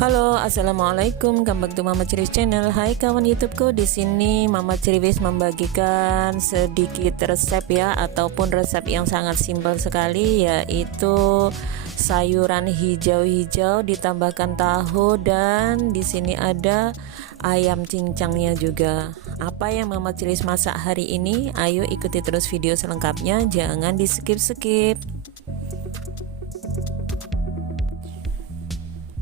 Halo, assalamualaikum. Kembali to Mama Ceriwis Channel. Hai kawan YouTubeku, di sini Mama Ceriwis membagikan sedikit resep ya, ataupun resep yang sangat simpel sekali, yaitu sayuran hijau-hijau ditambahkan tahu, dan di sini ada ayam cincangnya juga. Apa yang Mama Ceriwis masak hari ini? Ayo ikuti terus video selengkapnya, jangan di skip-skip.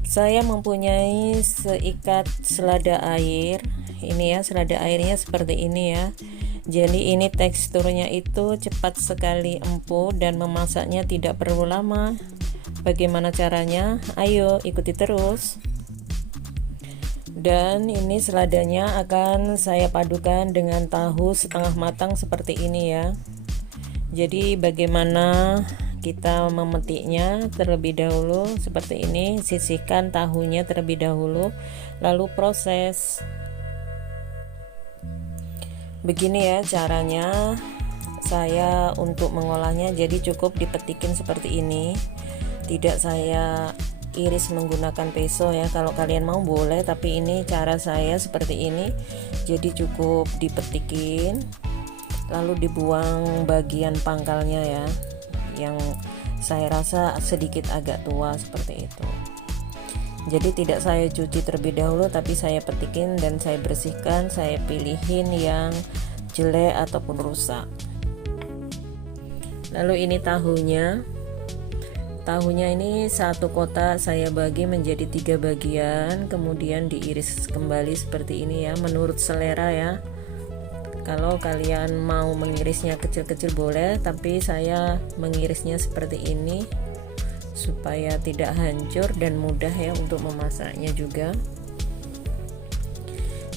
Saya mempunyai seikat selada air. Ini ya, selada airnya seperti ini ya. Jadi ini teksturnya itu cepat sekali empuk dan memasaknya tidak perlu lama. Bagaimana caranya? Ayo ikuti terus. Dan ini seladanya akan saya padukan dengan tahu setengah matang seperti ini ya. Jadi bagaimana kita memetiknya? Terlebih dahulu seperti ini, sisihkan tahunya terlebih dahulu, lalu proses. Begini ya caranya saya untuk mengolahnya. Jadi cukup dipetikin seperti ini, tidak saya iris menggunakan pisau ya. Kalau kalian mau boleh, tapi ini cara saya seperti ini. Jadi cukup dipetikin, lalu dibuang bagian pangkalnya ya, yang saya rasa sedikit agak tua seperti itu. Jadi tidak saya cuci terlebih dahulu, tapi saya petikin dan saya bersihkan, saya pilihin yang jelek ataupun rusak. Lalu ini tahunya ini satu kotak saya bagi menjadi 3 bagian, kemudian diiris kembali seperti ini ya, menurut selera ya. Kalau kalian mau mengirisnya kecil-kecil boleh, tapi saya mengirisnya seperti ini supaya tidak hancur dan mudah ya untuk memasaknya juga.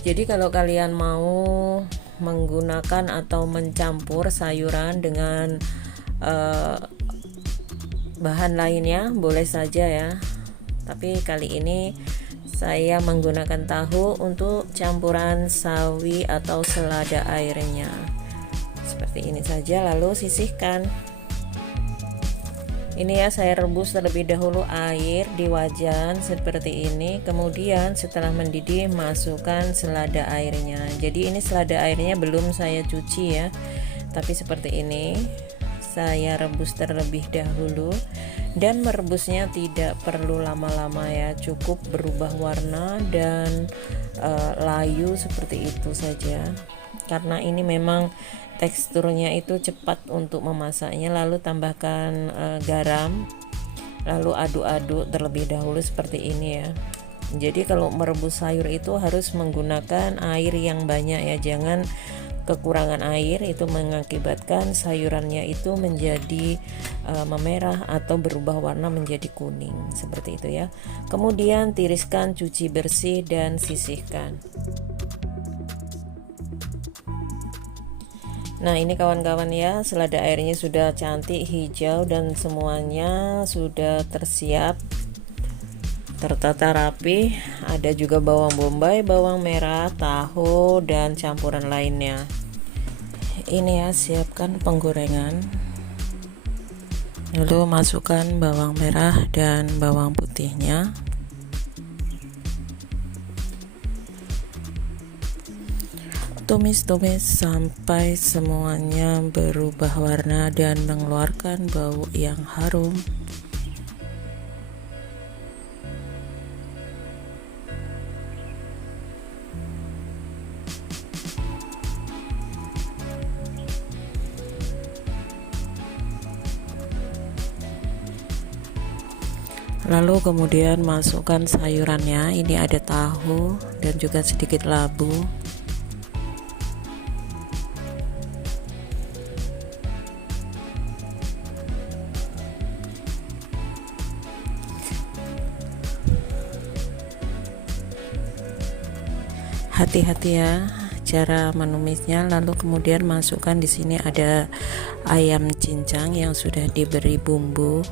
Jadi kalau kalian mau menggunakan atau mencampur sayuran dengan bahan lainnya boleh saja ya, tapi kali ini saya menggunakan tahu untuk campuran sawi atau selada airnya. Seperti ini saja, lalu sisihkan. Ini ya, saya rebus terlebih dahulu air di wajan seperti ini. Kemudian setelah mendidih masukkan selada airnya. Jadi ini selada airnya belum saya cuci ya, tapi seperti ini. Saya rebus terlebih dahulu, dan merebusnya tidak perlu lama-lama ya, cukup berubah warna dan layu seperti itu saja, karena ini memang teksturnya itu cepat untuk memasaknya. Lalu tambahkan garam, lalu aduk-aduk terlebih dahulu seperti ini ya. Jadi kalau merebus sayur itu harus menggunakan air yang banyak ya, jangan kekurangan air, itu mengakibatkan sayurannya itu menjadi memerah atau berubah warna menjadi kuning seperti itu ya. Kemudian tiriskan, cuci bersih dan sisihkan. Nah ini kawan-kawan ya, selada airnya sudah cantik hijau dan semuanya sudah tersiap, tertata rapi. Ada juga bawang bombay, bawang merah, tahu, dan campuran lainnya. Ini ya, siapkan penggorengan, lalu masukkan bawang merah dan bawang putihnya. Tumis-tumis sampai semuanya berubah warna dan mengeluarkan bau yang harum. Lalu kemudian masukkan sayurannya. Ini ada tahu dan juga sedikit labu. Hati-hati ya cara menumisnya. Lalu kemudian masukkan, di sini ada ayam cincang yang sudah diberi bumbu.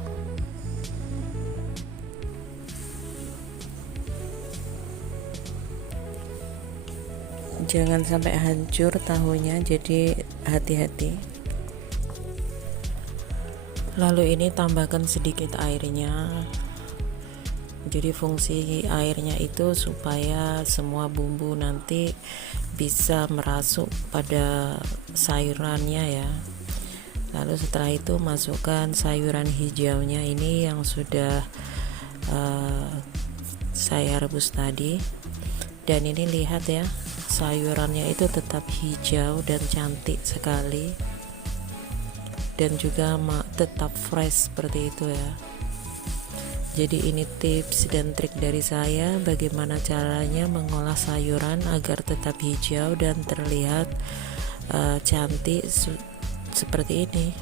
Jangan sampai hancur tahunya, jadi hati-hati. Lalu ini tambahkan sedikit airnya. Jadi fungsi airnya itu supaya semua bumbu nanti bisa merasuk pada sayurannya ya. Lalu setelah itu masukkan sayuran hijaunya ini yang sudah saya rebus tadi. Dan ini lihat ya, sayurannya itu tetap hijau dan cantik sekali, dan juga tetap fresh seperti itu ya. Jadi ini tips dan trik dari saya bagaimana caranya mengolah sayuran agar tetap hijau dan terlihat cantik seperti ini.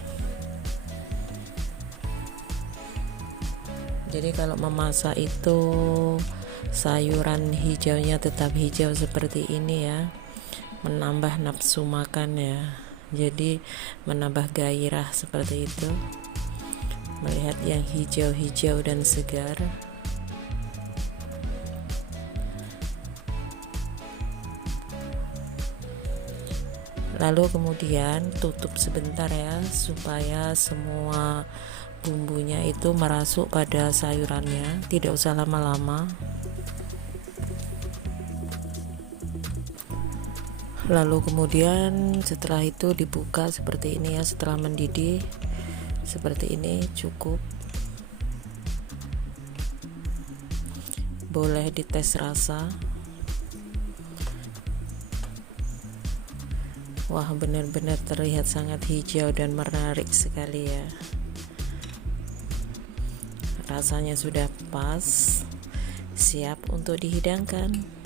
Jadi kalau memasak itu sayuran hijaunya tetap hijau seperti ini ya, menambah nafsu makan ya. Jadi menambah gairah seperti itu, melihat yang hijau-hijau dan segar. Lalu kemudian tutup sebentar ya, supaya semua bumbunya itu merasuk pada sayurannya, tidak usah lama-lama. Lalu kemudian setelah itu dibuka seperti ini ya, setelah mendidih seperti ini cukup. Boleh dites rasa. Wah, benar-benar terlihat sangat hijau dan menarik sekali ya. Rasanya sudah pas, siap untuk dihidangkan.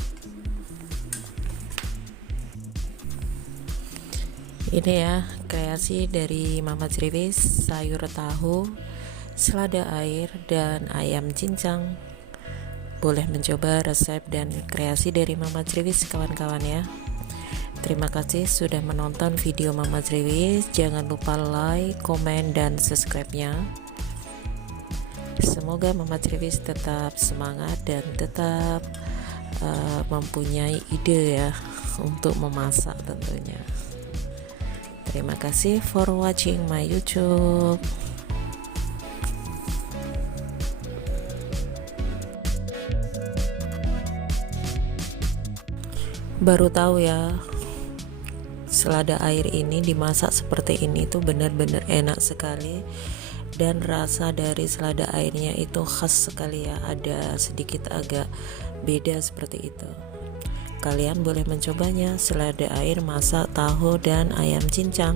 Ini ya kreasi dari Mama Criwis, sayur tahu, selada air, dan ayam cincang. Boleh mencoba resep dan kreasi dari Mama Criwis kawan-kawan ya. Terima kasih sudah menonton video Mama Criwis. Jangan lupa like, komen, dan subscribe-nya. Semoga Mama Criwis tetap semangat dan tetap mempunyai ide ya untuk memasak tentunya. Terima kasih for watching my YouTube. Baru tahu ya, selada air ini dimasak seperti ini tuh benar-benar enak sekali, dan rasa dari selada airnya itu khas sekali ya, ada sedikit agak beda seperti itu. Kalian boleh mencobanya, selada air masak tahu dan ayam cincang.